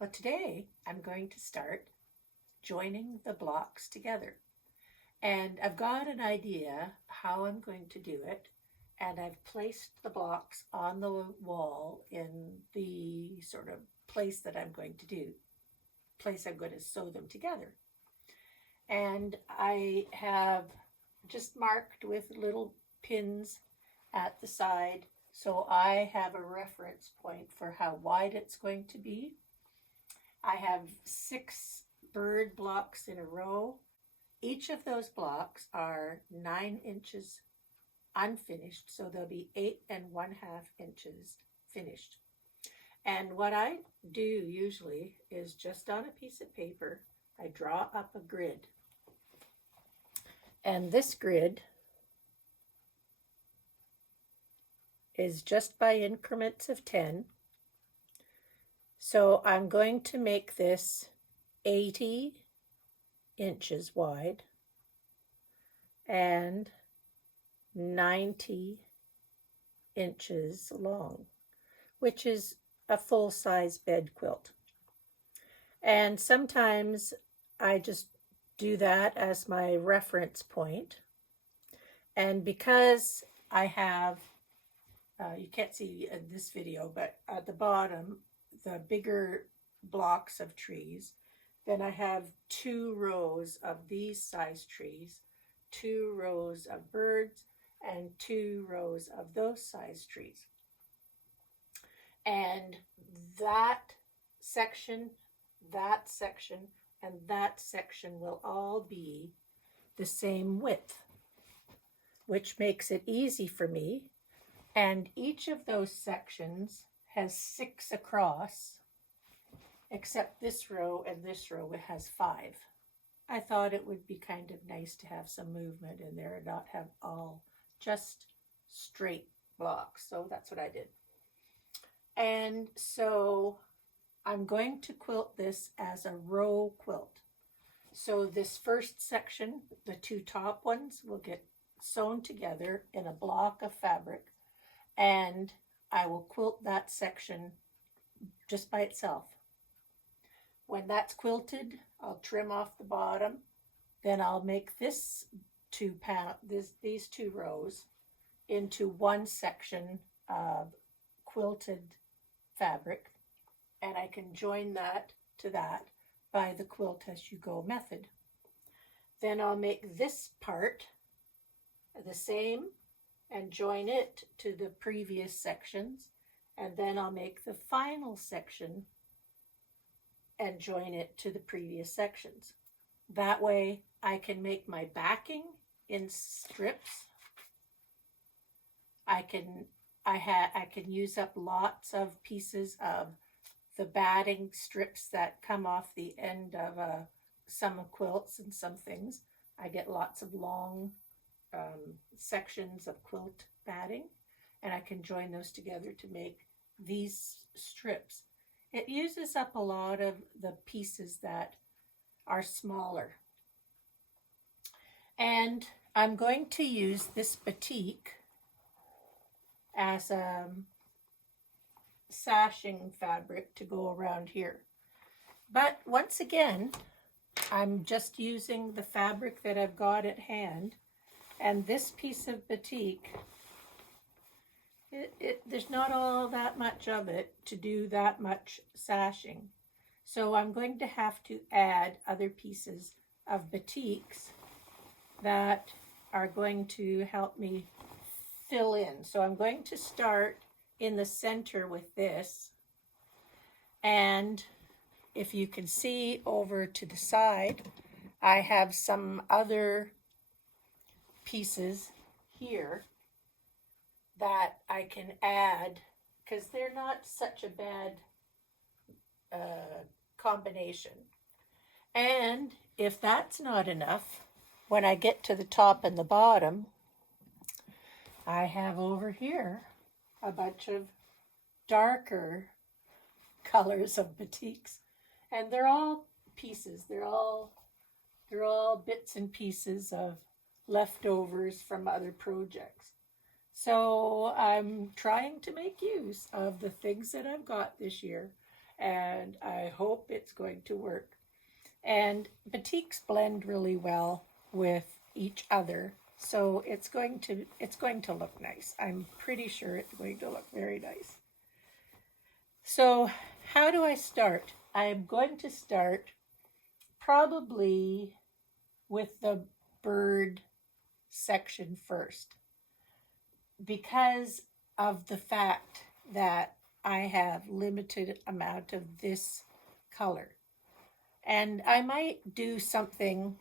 Well, today I'm going to start joining the blocks together. And I've got an idea how I'm going to do it. And I've placed the blocks on the wall in the sort of place that I'm going to do, place I'm going to sew them together. And I have just marked with little pins at the side so I have a reference point for how wide it's going to be. I have 6 bird blocks in a row. Each of those blocks are 9 inches unfinished, so they'll be 8 1/2 inches finished. And what I do usually is just on a piece of paper, I draw up a grid. And this grid is just by increments of 10. So I'm going to make this 80 inches wide and 90 inches long, which is a full-size bed quilt. And sometimes I just do that as my reference point. And because I have, you can't see in this video, but at the bottom, the bigger blocks of trees, then I have 2 rows of these size trees, 2 rows of birds, and 2 rows of those size trees. And that section, and that section will all be the same width, which makes it easy for me. And each of those sections has 6 across, except this row and this row has 5. I thought it would be kind of nice to have some movement in there and not have all just straight blocks. So that's what I did. And so I'm going to quilt this as a row quilt. So this first section, the 2 top ones, will get sewn together in a block of fabric, and I will quilt that section just by itself. When that's quilted, I'll trim off the bottom. Then I'll make these 2 rows into one section of quilted fabric, and I can join that to that by the quilt as you go method. Then I'll make this part the same and join it to the previous sections, and then I'll make the final section and join it to the previous sections. That way I can make my backing in strips. I can use up lots of pieces of the batting strips that come off the end of some quilts and some things. I get lots of long sections of quilt batting, and I can join those together to make these strips. It uses up a lot of the pieces that are smaller. And I'm going to use this batik as a sashing fabric to go around here. But once again, I'm just using the fabric that I've got at hand, and this piece of batik, there's not all that much of it to do that much sashing. So I'm going to have to add other pieces of batiks that are going to help me fill in. So I'm going to start in the center with this, and if you can see over to the side, I have some other pieces here that I can add, because they're not such a bad combination. And if that's not enough, when I get to the top and the bottom, I have over here a bunch of darker colors of batiks, and they're all pieces. They're all bits and pieces of leftovers from other projects. So I'm trying to make use of the things that I've got this year, and I hope it's going to work. And batiks blend really well with each other, so it's going to look nice. I'm pretty sure it's going to look very nice. So how do I start? I'm going to start probably with the bird section first, because of the fact that I have limited amount of this color. And I might do something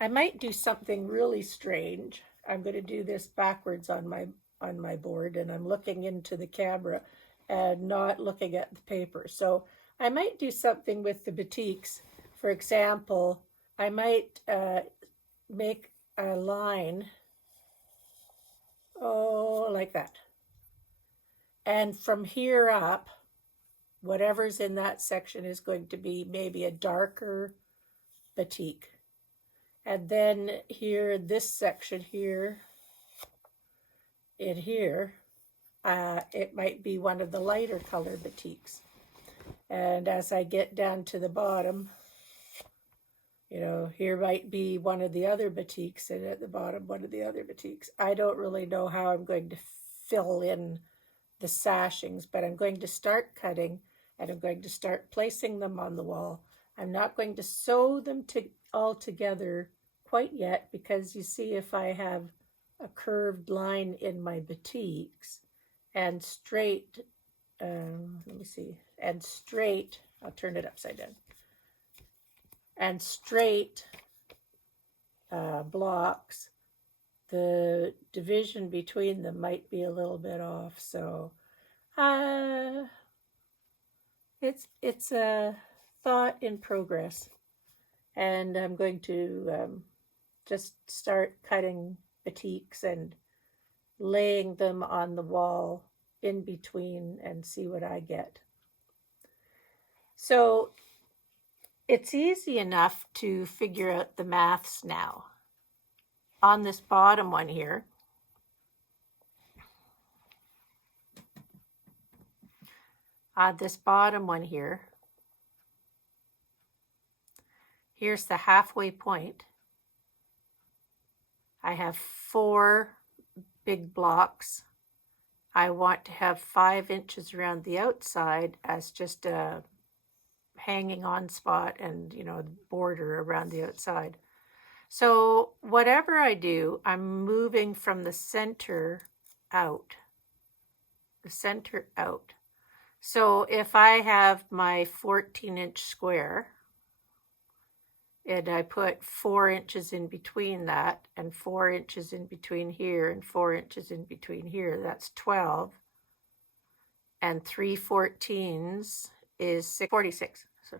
really strange. I'm going to do this backwards on my board, and I'm looking into the camera and not looking at the paper. So I might do something with the batiks. For example, I might make a line, like that. And from here up, whatever's in that section is going to be maybe a darker batik. And then here, this section here, in here, it might be one of the lighter color batiks. And as I get down to the bottom, here might be one of the other batiks, and at the bottom, one of the other batiks. I don't really know how I'm going to fill in the sashings, but I'm going to start cutting, and I'm going to start placing them on the wall. I'm not going to sew them all together quite yet, because you see, if I have a curved line in my batiks and straight, and straight, I'll turn it upside down, and straight blocks, the division between them might be a little bit off. So it's a thought in progress, and I'm going to just start cutting batiks and laying them on the wall in between and see what I get. So it's easy enough to figure out the maths now. On this bottom one here, here's the halfway point. I have 4 big blocks. I want to have 5 inches around the outside as just a hanging on spot, and border around the outside. So whatever I do, I'm moving from the center out. So if I have my 14-inch square, and I put 4 inches in between that, and 4 inches in between here, and 4 inches in between here, that's 12. And 3/14 is 46. So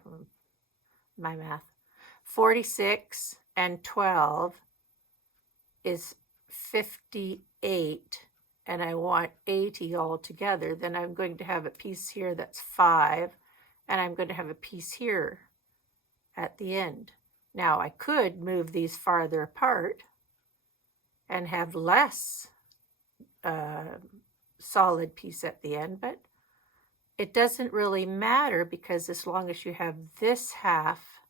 my math. 46 and 12 is 58, and I want 80 all together. Then I'm going to have a piece here that's 5, and I'm going to have a piece here at the end. Now I could move these farther apart and have less solid piece at the end, but it doesn't really matter, because as long as you have this half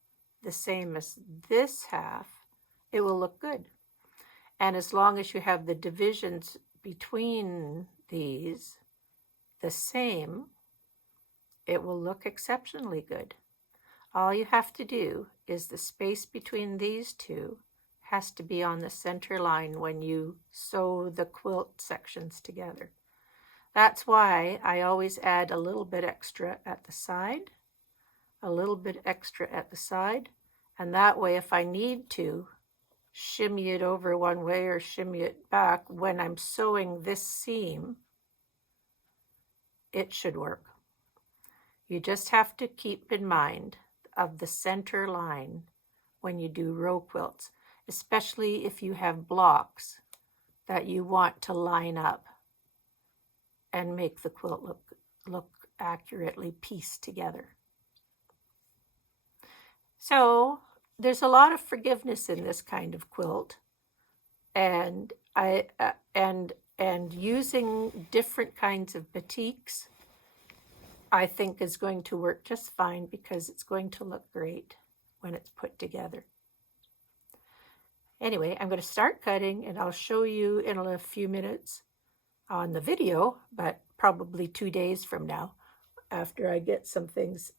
the same as this half, it will look good. And as long as you have the divisions between these the same, it will look exceptionally good. All you have to do is the space between these two has to be on the center line when you sew the quilt sections together. That's why I always add a little bit extra at the side, and that way, if I need to shimmy it over one way or shimmy it back when I'm sewing this seam, it should work. You just have to keep in mind of the center line when you do row quilts, especially if you have blocks that you want to line up and make the quilt look accurately pieced together. So there's a lot of forgiveness in this kind of quilt, and using different kinds of batiks I think is going to work just fine because it's going to look great when it's put together. Anyway, I'm going to start cutting and I'll show you in a few minutes on the video, but probably 2 days from now, after I get some things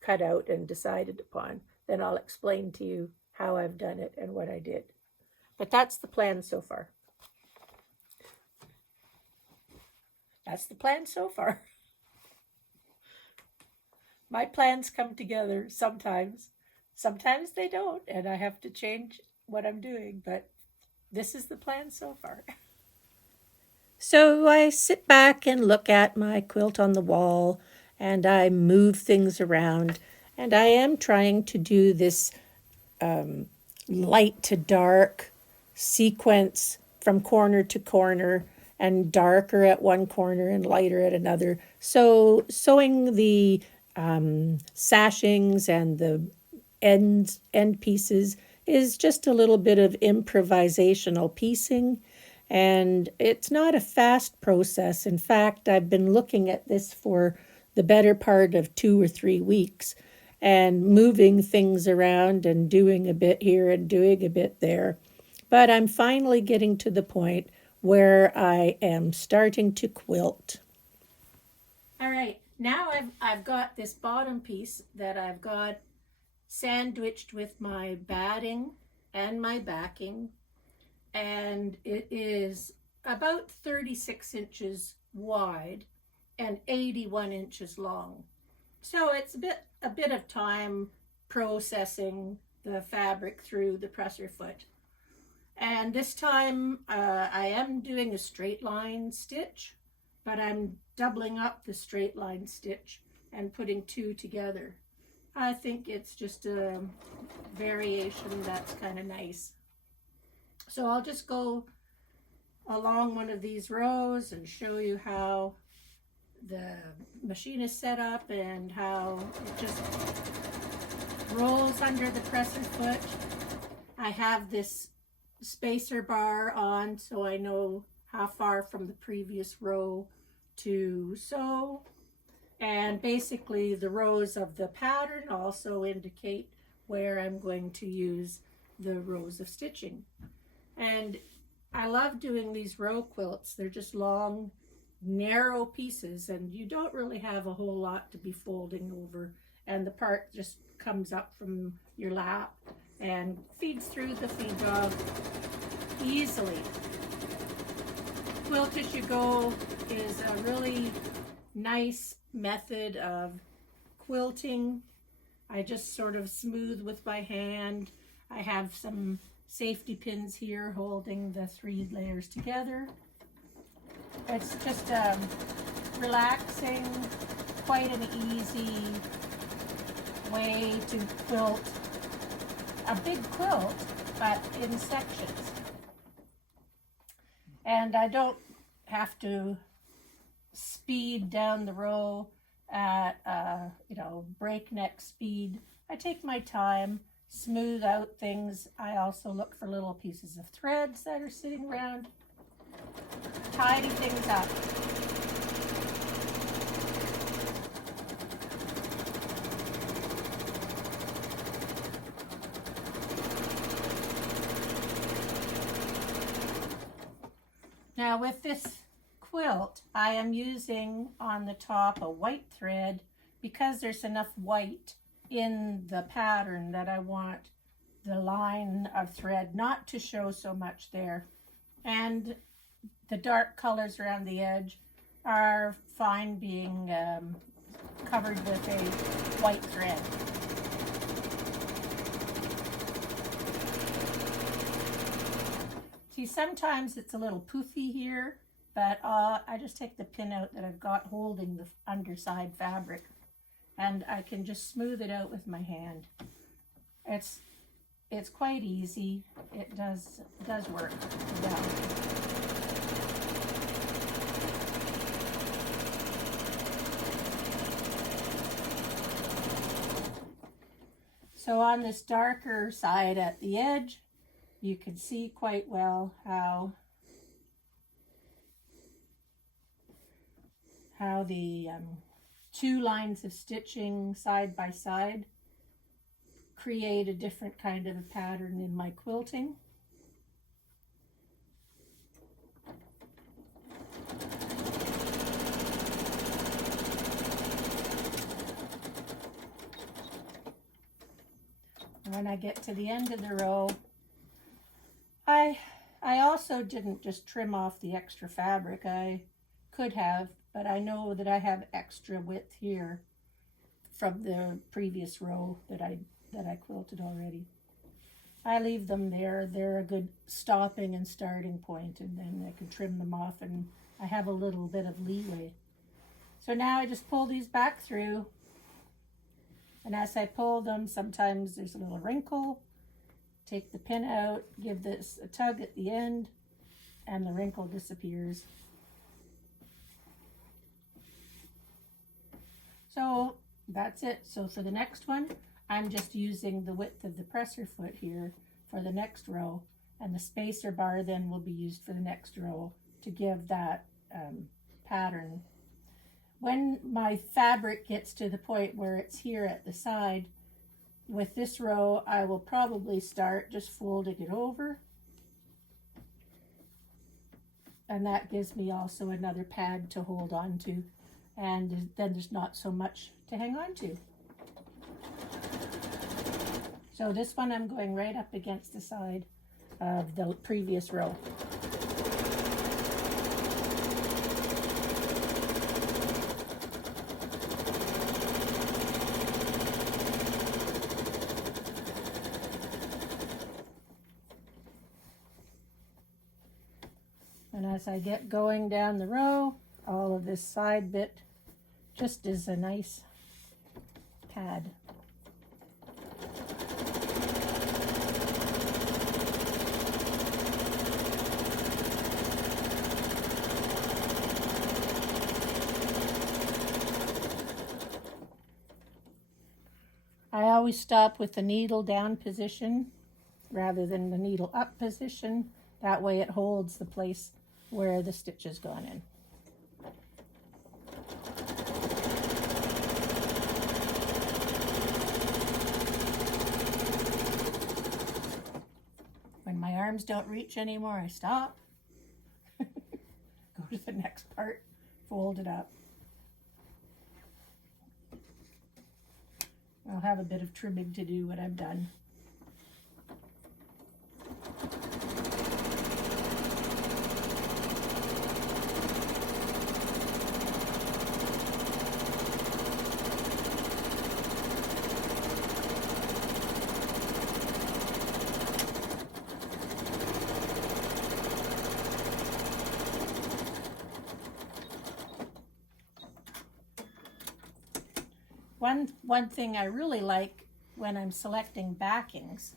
cut out and decided upon, then I'll explain to you how I've done it and what I did. But that's the plan so far. That's the plan so far. My plans come together sometimes. Sometimes they don't, and I have to change what I'm doing, but this is the plan so far. So I sit back and look at my quilt on the wall, and I move things around, and I am trying to do this light to dark sequence from corner to corner, and darker at one corner and lighter at another. So sewing the sashings and the end pieces is just a little bit of improvisational piecing, and it's not a fast process. In fact, I've been looking at this for the better part of 2 or 3 weeks and moving things around and doing a bit here and doing a bit there. But I'm finally getting to the point where I am starting to quilt. All right, now I've got this bottom piece that I've got sandwiched with my batting and my backing, and it is about 36 inches wide and 81 inches long. So it's a bit of time processing the fabric through the presser foot. And this time I am doing a straight line stitch, but I'm doubling up the straight line stitch and putting 2 together. I think it's just a variation that's kind of nice. So I'll just go along one of these rows and show you how the machine is set up and how it just rolls under the presser foot. I have this spacer bar on so I know how far from the previous row to sew, and basically the rows of the pattern also indicate where I'm going to use the rows of stitching. And I love doing these row quilts. They're just long, narrow pieces, and you don't really have a whole lot to be folding over, and the part just comes up from your lap and feeds through the feed dog easily. Quilt As You Go is a really nice method of quilting. I just sort of smooth with my hand. I have some safety pins here holding the 3 layers together. It's just relaxing, quite an easy way to quilt a big quilt, but in sections. And I don't have to speed down the row at breakneck speed. I take my time, smooth out things. I also look for little pieces of threads that are sitting around, tidy things up. Now with this quilt, I am using on the top a white thread because there's enough white in the pattern that I want the line of thread not to show so much there. And the dark colors around the edge are fine being covered with a white thread. See, sometimes it's a little poofy here, but I just take the pin out that I've got holding the underside fabric, and I can just smooth it out with my hand. It's quite easy. It does work well. So on this darker side at the edge, you can see quite well how the 2 lines of stitching side by side create a different kind of a pattern in my quilting. And when I get to the end of the row, I also didn't just trim off the extra fabric. I could have, but I know that I have extra width here from the previous row that I quilted already. I leave them there. They're a good stopping and starting point, and then I can trim them off, and I have a little bit of leeway. So now I just pull these back through, and as I pull them, sometimes there's a little wrinkle. Take the pin out, give this a tug at the end, and the wrinkle disappears. So that's it. So for the next one, I'm just using the width of the presser foot here for the next row, and the spacer bar then will be used for the next row to give that pattern. When my fabric gets to the point where it's here at the side, with this row, I will probably start just folding it over. And that gives me also another pad to hold on to. And then there's not so much to hang on to. So this one I'm going right up against the side of the previous row. And as I get going down the row, all of this side bit just is a nice pad. I always stop with the needle down position rather than the needle up position. That way it holds the place where the stitch has gone in. When my arms don't reach anymore, I stop. Go to the next part, fold it up. I'll have a bit of trimming to do when I'm done. One thing I really like when I'm selecting backings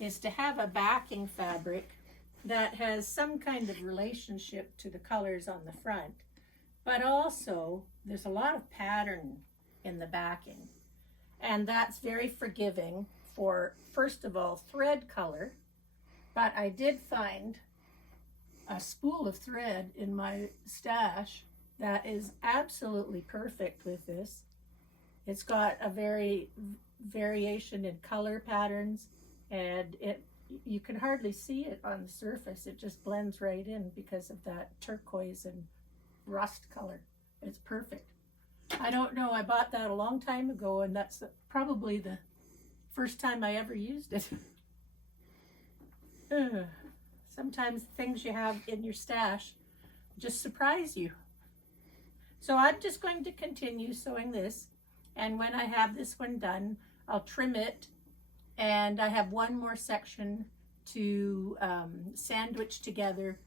is to have a backing fabric that has some kind of relationship to the colors on the front, but also there's a lot of pattern in the backing, and that's very forgiving for, first of all, thread color. But I did find a spool of thread in my stash that is absolutely perfect with this. It's got a variation in color patterns, and you can hardly see it on the surface. It just blends right in because of that turquoise and rust color. It's perfect. I don't know, I bought that a long time ago, and that's probably the first time I ever used it. Sometimes things you have in your stash just surprise you. So I'm just going to continue sewing this. And when I have this one done, I'll trim it, and I have one more section to sandwich together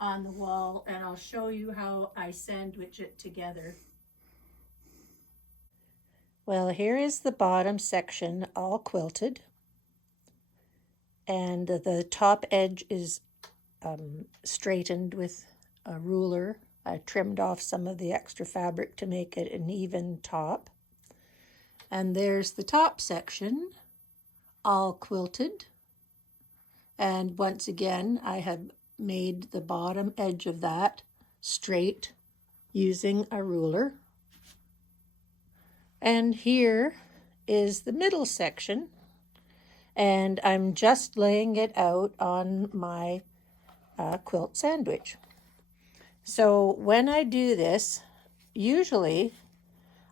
on the wall, and I'll show you how I sandwich it together. Well, here is the bottom section all quilted, and the top edge is straightened with a ruler. I trimmed off some of the extra fabric to make it an even top. And there's the top section, all quilted. And once again, I have made the bottom edge of that straight using a ruler. And here is the middle section, and I'm just laying it out on my quilt sandwich. So when I do this, usually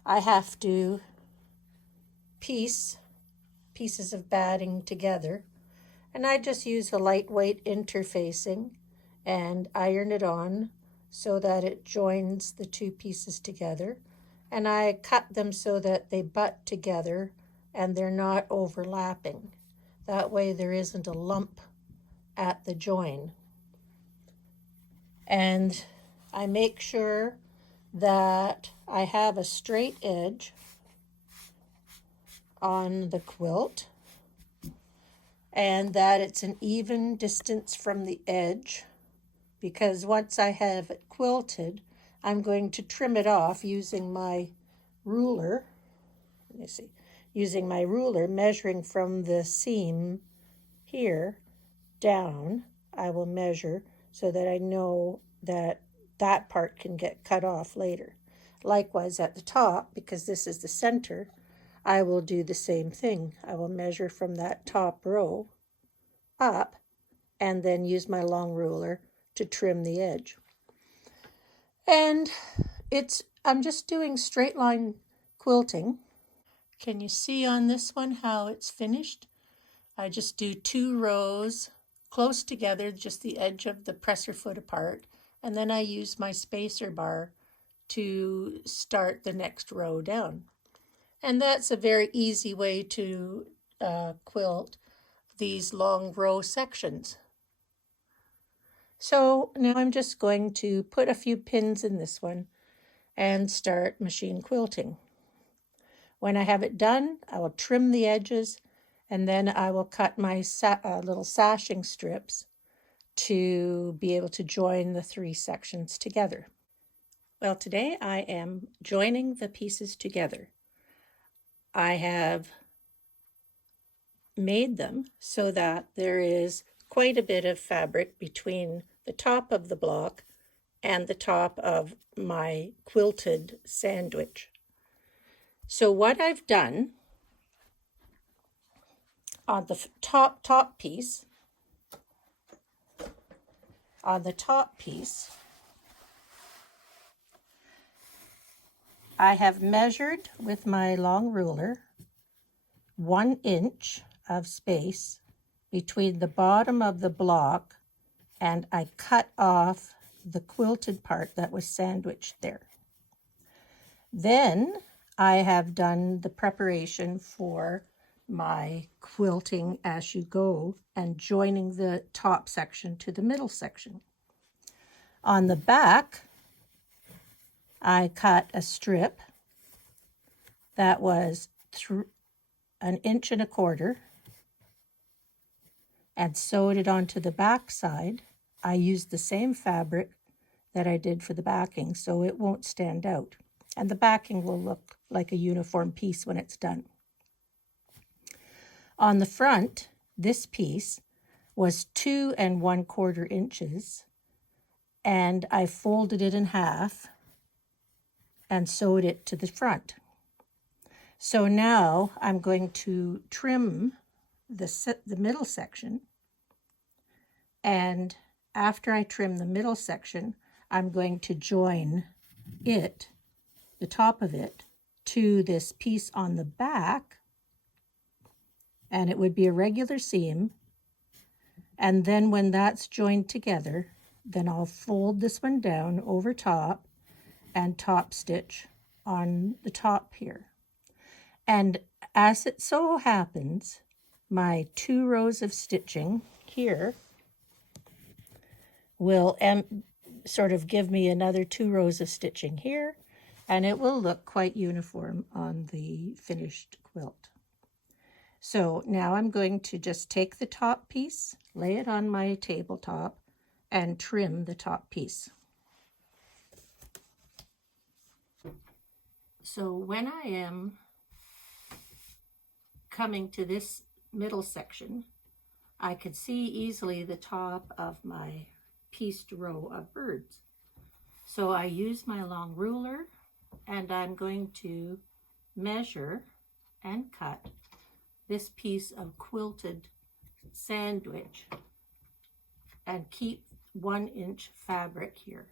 I have to piece pieces of batting together, and I just use a lightweight interfacing and iron it on so that it joins the two pieces together, and I cut them so that they butt together and they're not overlapping. That way there isn't a lump at the join. And I make sure that I have a straight edge on the quilt and that it's an even distance from the edge, because once I have it quilted, I'm going to trim it off using my ruler. Let me see. Using my ruler, measuring from the seam here down, I will measure so that I know that that part can get cut off later. Likewise at the top, because this is the center, I will do the same thing. I will measure from that top row up and then use my long ruler to trim the edge. And I'm just doing straight line quilting. Can you see on this one how it's finished? I just do 2 rows close together, just the edge of the presser foot apart, and then I use my spacer bar to start the next row down. And that's a very easy way to quilt these long row sections. So now I'm just going to put a few pins in this one and start machine quilting. When I have it done, I will trim the edges, and then I will cut my little sashing strips to be able to join the 3 sections together. Well, today I am joining the pieces together. I have made them so that there is quite a bit of fabric between the top of the block and the top of my quilted sandwich. So what I've done on the top piece, I have measured with my long ruler 1 inch of space between the bottom of the block, and I cut off the quilted part that was sandwiched there. Then I have done the preparation for my quilting as you go and joining the top section to the middle section. On the back, I cut a strip that was 1.25 inches and sewed it onto the back side. I used the same fabric that I did for the backing, so it won't stand out. And the backing will look like a uniform piece when it's done. On the front, this piece was 2.25 inches, and I folded it in half and sewed it to the front. So now I'm going to trim the middle section, and after I trim the middle section, I'm going to join it, the top of it, to this piece on the back, and it would be a regular seam. And then when that's joined together, then I'll fold this one down over top and top stitch on the top here. And as it so happens, my 2 rows of stitching here will sort of give me another 2 rows of stitching here, and it will look quite uniform on the finished quilt. So now I'm going to just take the top piece, lay it on my tabletop, and trim the top piece. So when I am coming to this middle section, I could see easily the top of my pieced row of birds. So I use my long ruler, and I'm going to measure and cut this piece of quilted sandwich and keep 1 inch fabric here.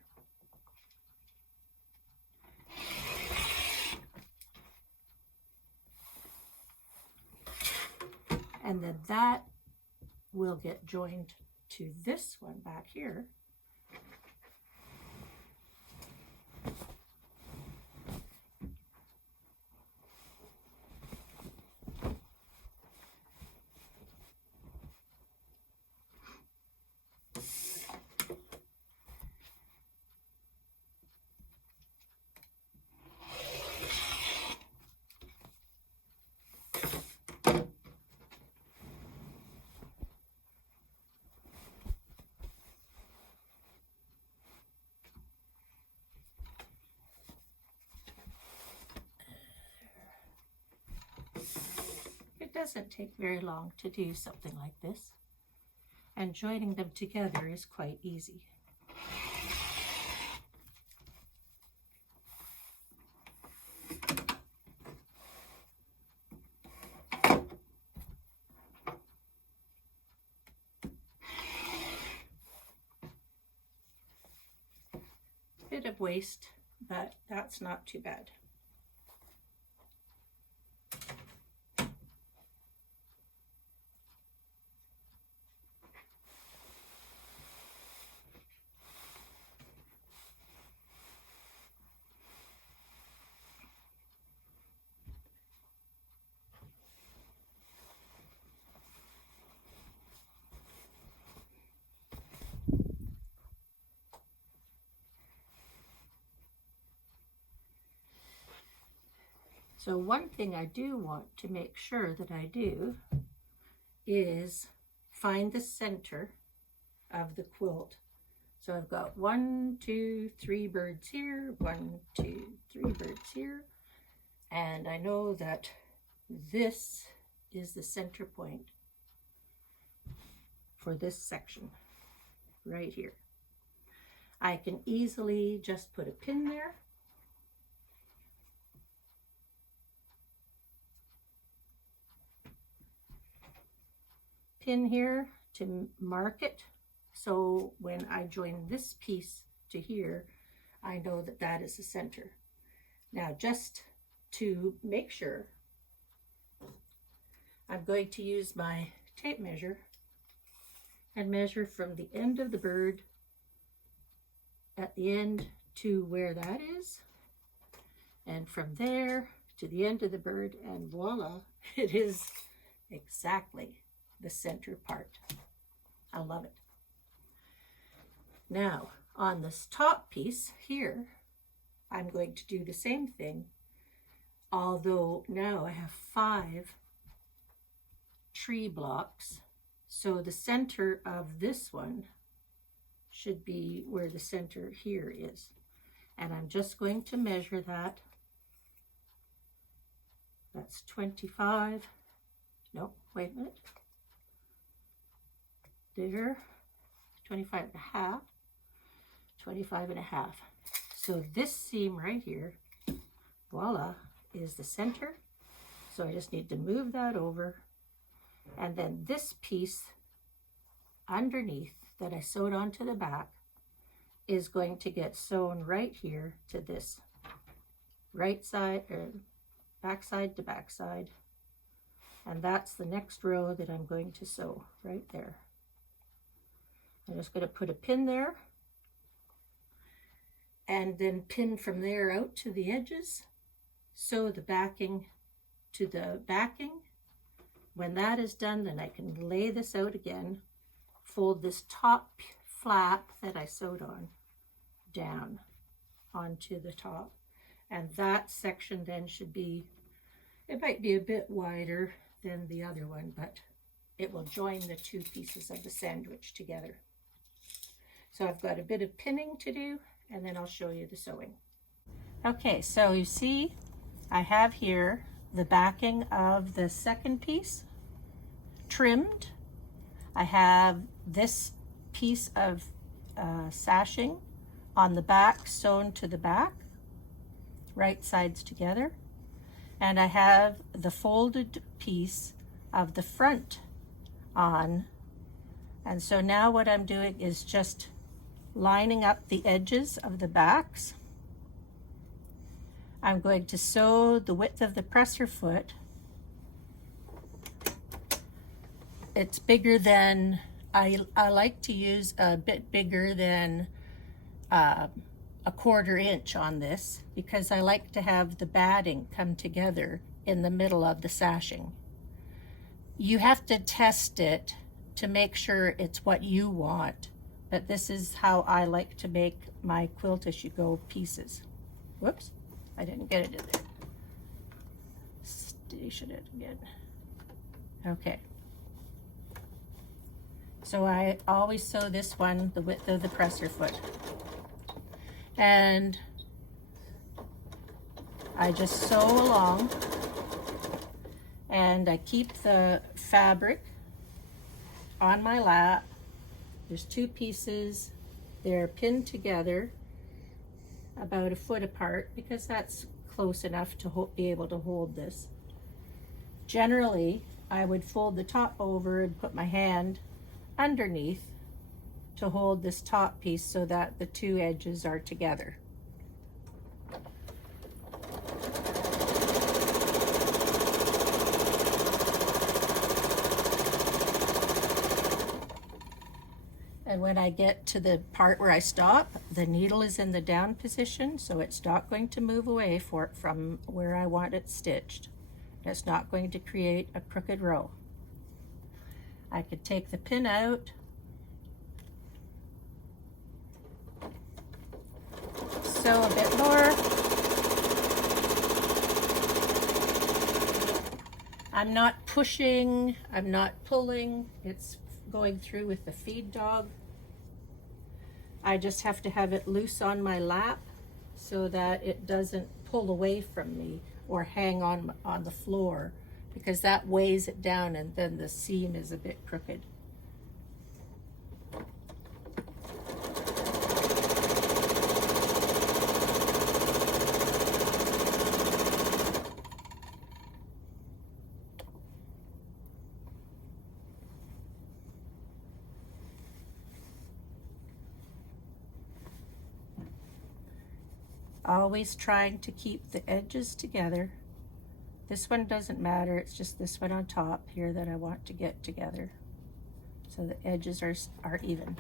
And then that will get joined to this one back here. It doesn't take very long to do something like this, and joining them together is quite easy. Bit of waste, but that's not too bad. So one thing I do want to make sure that I do is find the center of the quilt. So I've got 1, 2, 3 birds here, 1, 2, 3 birds here, and I know that this is the center point for this section right here. I can easily just put a pin there. Pin here to mark it, so when I join this piece to here, I know that that is the center. Now, just to make sure, I'm going to use my tape measure and measure from the end of the bird at the end to where that is, and from there to the end of the bird, and voila, it is exactly the center part. I love it. Now, on this top piece here, I'm going to do the same thing, although now I have 5 tree blocks, so the center of this one should be where the center here is. And I'm just going to measure that. That's 25. No, wait a minute. There, 25 and a half, 25 and a half. So this seam right here, voila, is the center. So I just need to move that over. And then this piece underneath that I sewed onto the back is going to get sewn right here to this right side, or back side to back side. And that's the next row that I'm going to sew right there. I'm just going to put a pin there and then pin from there out to the edges, sew the backing to the backing. When that is done, then I can lay this out again, fold this top flap that I sewed on down onto the top, and that section then should be, it might be a bit wider than the other one, but it will join the 2 pieces of the sandwich together. So I've got a bit of pinning to do, and then I'll show you the sewing. Okay, so you see I have here the backing of the second piece trimmed. I have this piece of sashing on the back sewn to the back, right sides together. and I have the folded piece of the front on. And so now what I'm doing is just lining up the edges of the backs. I'm going to sew the width of the presser foot. It's bigger than, I like to use a bit bigger than a 1/4 inch on this, because I like to have the batting come together in the middle of the sashing. You have to test it to make sure it's what you want, but this is how I like to make my Quilt As You Go pieces. Whoops, I didn't get it in there. Station it again. Okay. So I always sew this one the width of the presser foot. And I just sew along, and I keep the fabric on my lap. There's 2 pieces. They're pinned together about 1 foot apart, because that's close enough to be able to hold this. Generally, I would fold the top over and put my hand underneath to hold this top piece so that the 2 edges are together. And when I get to the part where I stop, the needle is in the down position, so it's not going to move away from where I want it stitched. It's not going to create a crooked row. I could take the pin out, sew a bit more. I'm not pushing, I'm not pulling, it's going through with the feed dog. I just have to have it loose on my lap so that it doesn't pull away from me or hang on the floor, because that weighs it down and then the seam is a bit crooked. Always trying to keep the edges together. This one doesn't matter, it's just this one on top here that I want to get together, so the edges are even.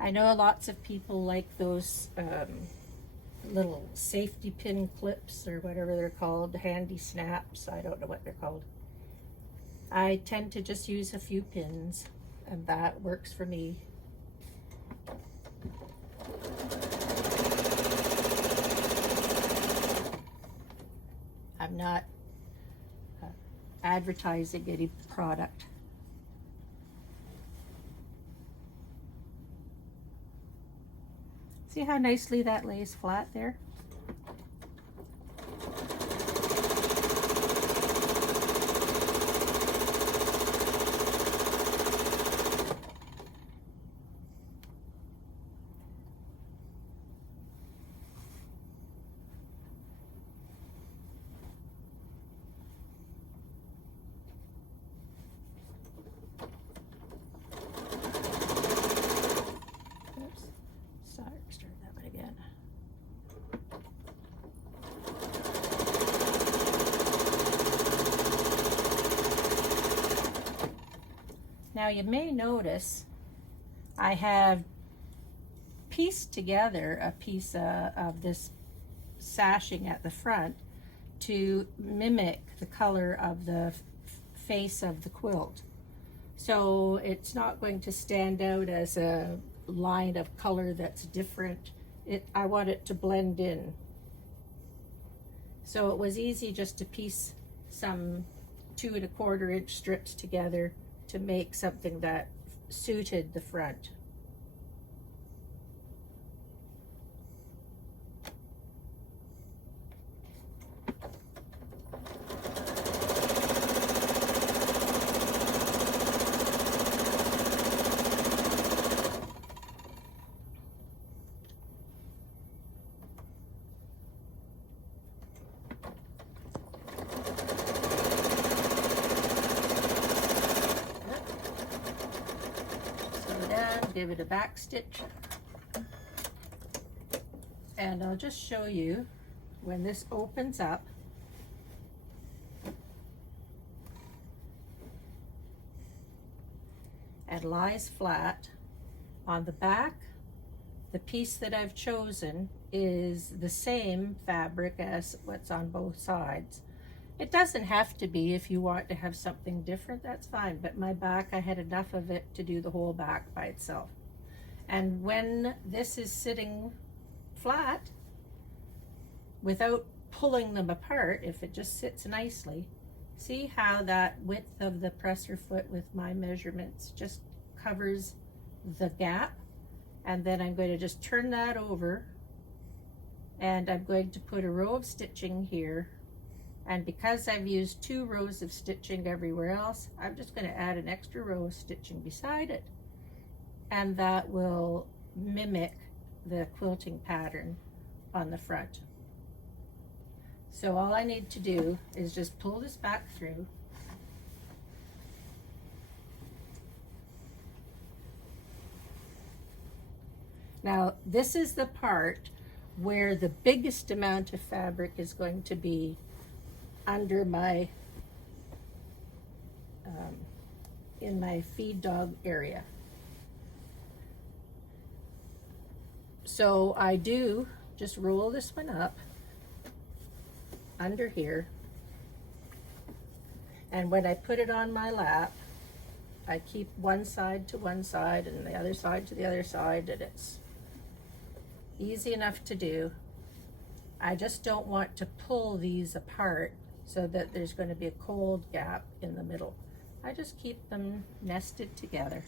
I know lots of people like those little safety pin clips, or whatever they're called, handy snaps, I don't know what they're called. I tend to just use a few pins, and that works for me. I'm not advertising any product. See how nicely that lays flat there? Now you may notice I have pieced together a piece of this sashing at the front to mimic the color of the face of the quilt. So it's not going to stand out as a line of color that's different. I want it to blend in. So it was easy just to piece some 2 1/4 inch strips together to make something that suited the front. give it a back stitch. And I'll just show you when this opens up. And lies flat. On the back, the piece that I've chosen is the same fabric as what's on both sides. It doesn't have to be. If you want to have something different, that's fine, but my back, I had enough of it to do the whole back by itself. And when this is sitting flat, without pulling them apart, if it just sits nicely, see how that width of the presser foot with my measurements just covers the gap? And then I'm going to just turn that over, and I'm going to put a row of stitching here. And because I've used 2 rows of stitching everywhere else, I'm just going to add an extra row of stitching beside it. And that will mimic the quilting pattern on the front. So all I need to do is just pull this back through. Now, this is the part where the biggest amount of fabric is going to be under my, in my feed dog area. So I do just roll this one up under here, and when I put it on my lap, I keep one side to one side and the other side to the other side, and it's easy enough to do. I just don't want to pull these apart so that there's going to be a cold gap in the middle. I just keep them nested together.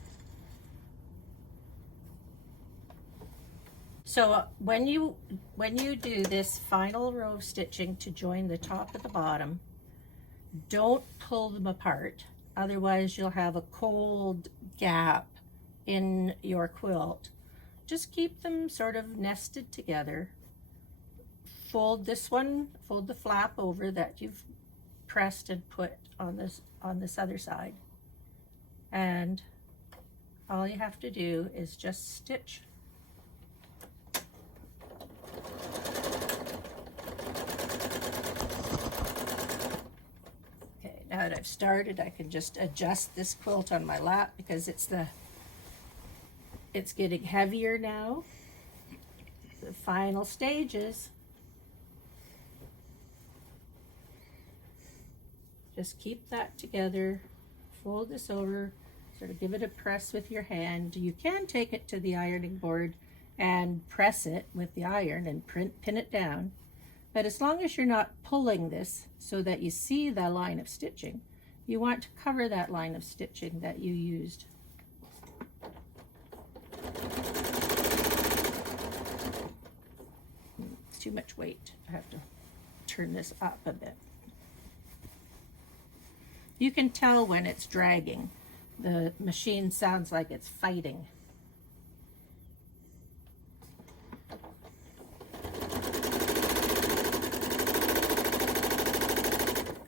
So when you do this final row of stitching to join the top and the bottom, don't pull them apart. Otherwise you'll have a cold gap in your quilt. Just keep them sort of nested together. Fold this one, fold the flap over that you've pressed and put on this other side. And all you have to do is just stitch. Okay, now that I've started, I can just adjust this quilt on my lap because it's getting heavier now. The final stages. Just keep that together, fold this over, sort of give it a press with your hand. You can take it to the ironing board and press it with the iron and pin it down. But as long as you're not pulling this so that you see the line of stitching, you want to cover that line of stitching that you used. It's too much weight. I have to turn this up a bit. You can tell when it's dragging. The machine sounds like it's fighting.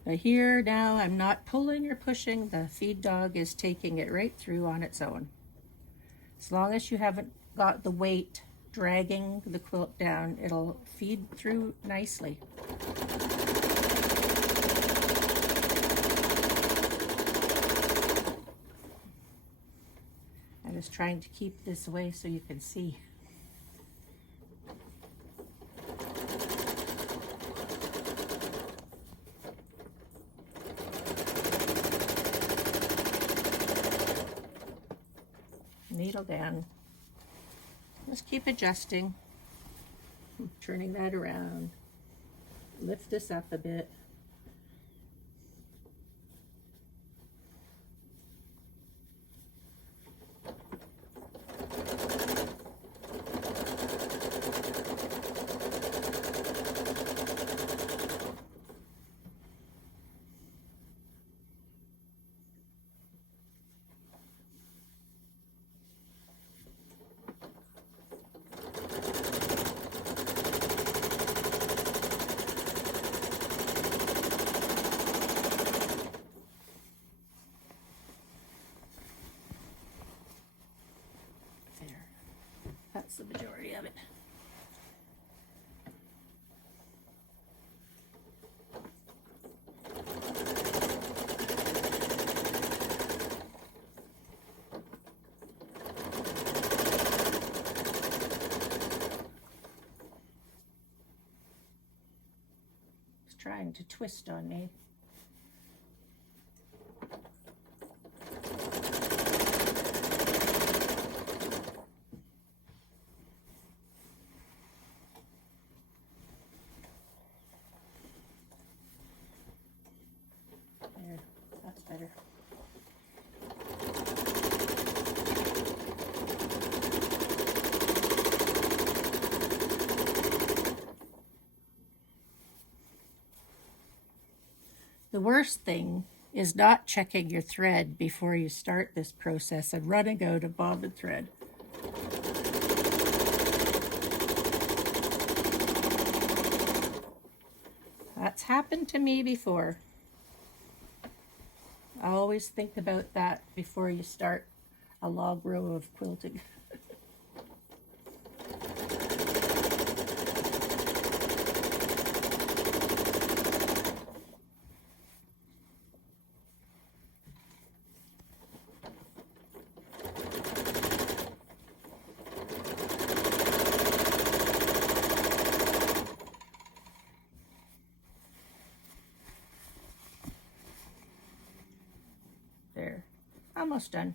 But here now I'm not pulling or pushing. The feed dog is taking it right through on its own. As long as you haven't got the weight dragging the quilt down, it'll feed through nicely. I'm just trying to keep this away so you can see. Needle down. Just keep adjusting. Turning that around. Lift this up a bit. That's the majority of it. It's trying to twist on me. There, that's better. The worst thing is not checking your thread before you start this process and running out of bobbin thread. That's happened to me before. I always think about that before you start a log row of quilting. There, almost done.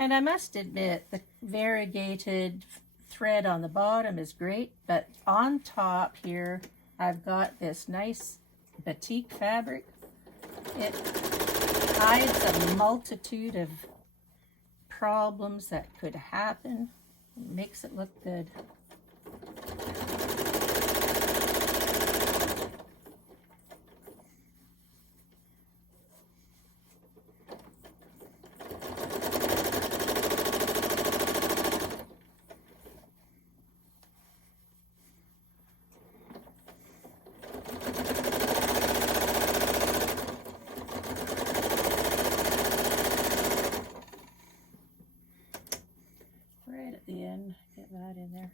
And I must admit, the variegated thread on the bottom is great, but on top here, I've got this nice batik fabric. It hides a multitude of problems that could happen. It makes it look good. Right at the end, get that in there.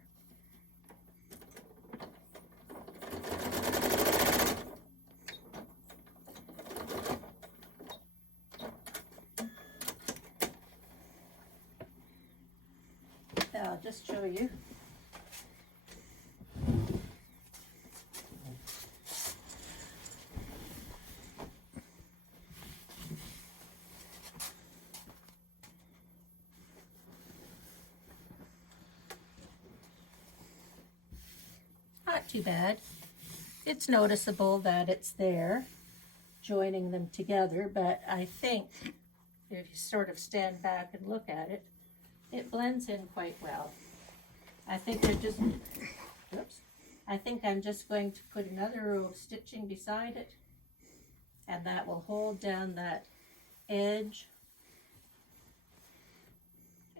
I'll just show you. Not too bad. It's noticeable that it's there, joining them together, but I think if you sort of stand back and look at it, it blends in quite well. I think I'm just going to put another row of stitching beside it, and that will hold down that edge.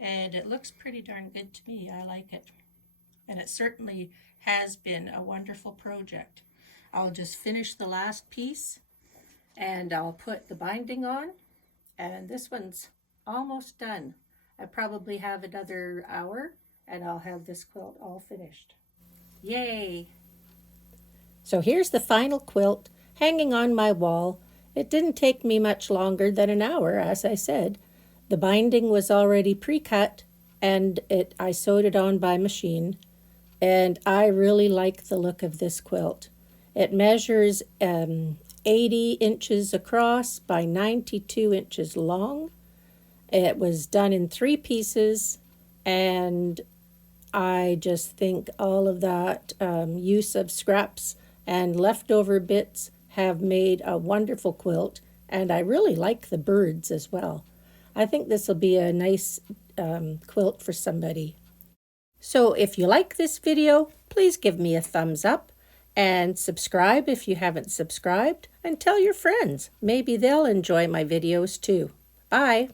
And it looks pretty darn good to me. I like it. And it certainly has been a wonderful project. I'll just finish the last piece and I'll put the binding on, and this one's almost done. I probably have another hour and I'll have this quilt all finished. Yay! So here's the final quilt hanging on my wall. It didn't take me much longer than an hour, as I said. The binding was already pre-cut and I sewed it on by machine. And I really like the look of this quilt. It measures 80 inches across by 92 inches long. It was done in 3 pieces, and I just think all of that use of scraps and leftover bits have made a wonderful quilt, and I really like the birds as well. I think this will be a nice quilt for somebody. So if you like this video, please give me a thumbs up and subscribe if you haven't subscribed, and tell your friends. Maybe they'll enjoy my videos too. Bye.